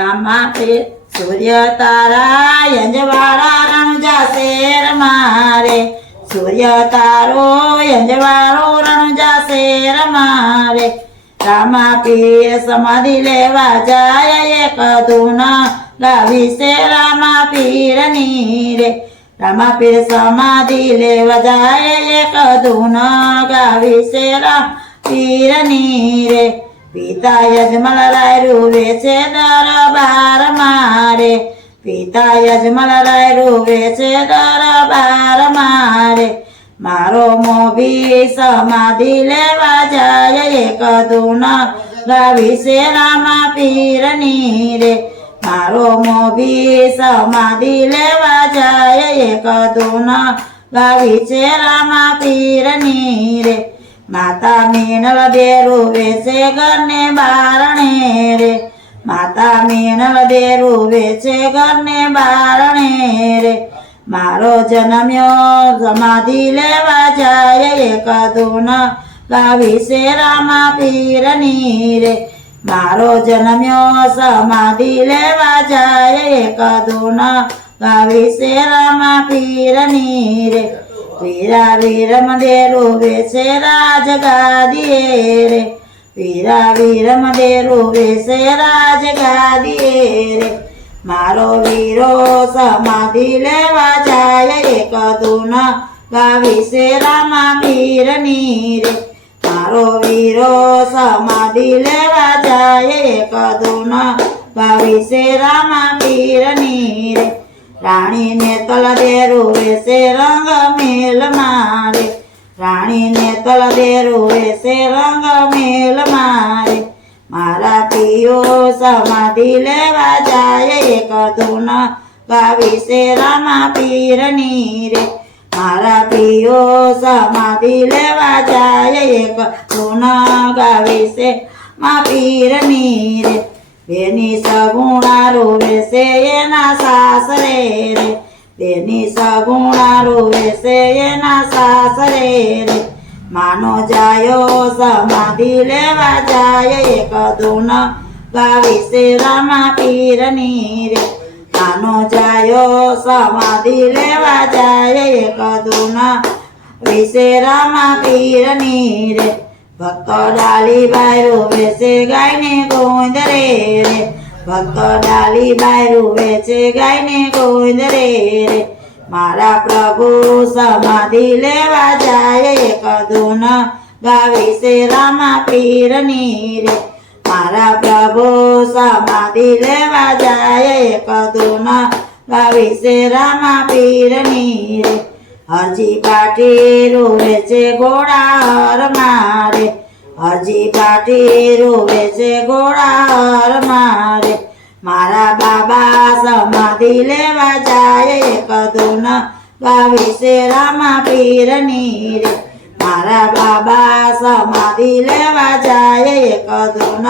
રામા પીર સૂર્ય તારા યંજવાળા રણુજા શેર મારે સૂર્ય તારો યંજવાળો રણુજા શેર મારે રામા પીર સમાધિ લેવા જાય એક ધૂન ગાવી છે રામા પીરની રે રામા પીર સમાધિ લેવા જાય એક ધૂન ગાવી છે રામા પીરની રે પિતા યજમલ રાય રૂવે છે દરબાર મારે પિતા યજમલ રાય રૂવે છે દરબાર મારે મારો મોભી સમાધિ લેવા જાય એક ધૂન ગાવી છે રામા પીરની રે મારો મોભી સમાધિ લેવા જાય એક ધૂન ગાવી છે રામા પીરની રે માતા મીનલ દેરુવે છે ઘરને બારણે રે માતા મીનલ દેરુવે છે ઘરને બારણે રે મારો જન્મ્યો સમાધિ લેવા જાય એક ધૂન ગાવી છે રામા પીરની રે મારો જન્મ્યો સમાધિ લેવા જાય એક ધૂન ગાવી છે રામા પીરની રે વીરા વીરમ દેરુવે છે રાજગાદીએ રે વીરા વીરમ દેરુવે છે રાજગાદીએ રે મારો વીરો સમાધિ લેવા જાય એક ધૂન ગાવી છે રામા પીરની રે મારો વીરો સમાધિ લેવા જાય એક ધૂન ગાવી છે રામા પીરની રે રાણીને તલ દેરુવે છે રંગ મેલ મારે રાણીને તલ દેરુવે છે રંગ મેલ મારે મારા પિયો સમાધિ લેવા જાય એક ધૂન ગાવી છે રામા પીરની રે મારા પિયો સમાધિ લેવા જાય એક ધૂન ગાવી છે મા પીરની રે બેની સગુણા રોવે છે એના સાસરે રે બેની સગુણા રોવે છે એના સાસરે રે માનો જાયો સમાધિ લેવા જાય એક ધૂન ગાવી છે રામા પીરની રે માનો જાયો સમાધિ લેવા જાય એક ધૂન ગાવી છે રામા પીરની રે ભક્તો ડાલી બાઈ રૂવે છે ગાયને ગોંદ રે ભક્તો ડાલી બાઈ રૂવે છે ગાયને ગોંદ રે મારા પ્રભુ સમાધિ લેવા જાય એક ધૂન ગાવી છે રામા પીરની રે મારા પ્રભુ સમાધિ લેવા જાય એક ધૂન ગાવી છે રામા પીરની રે હરજી પાટી રોવે છે ઘોડા મારે હરજી પાટી રોવે છે ઘોડા મારે મારા બાબા સમાધિ લેવા જાય એક ધૂન ગાવી છે રામા પીરની રે મારા બાબા સમાધિ લેવા જાય એક ધૂન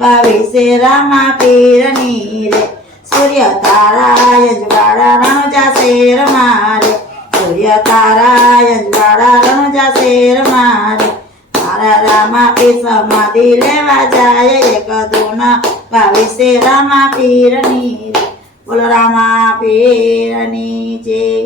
ગાવી છે રામા પીરની રે સૂર્ય તારા યજવાળા રણુજા શેર મારે સૂર્ય તારા યજવાળા રણુજા શેર મારે મારા રામા પીર સમાધિ લેવા જાય એક ધૂન ગાવી છે રામા પીરની બોલો રામા પીરની જય।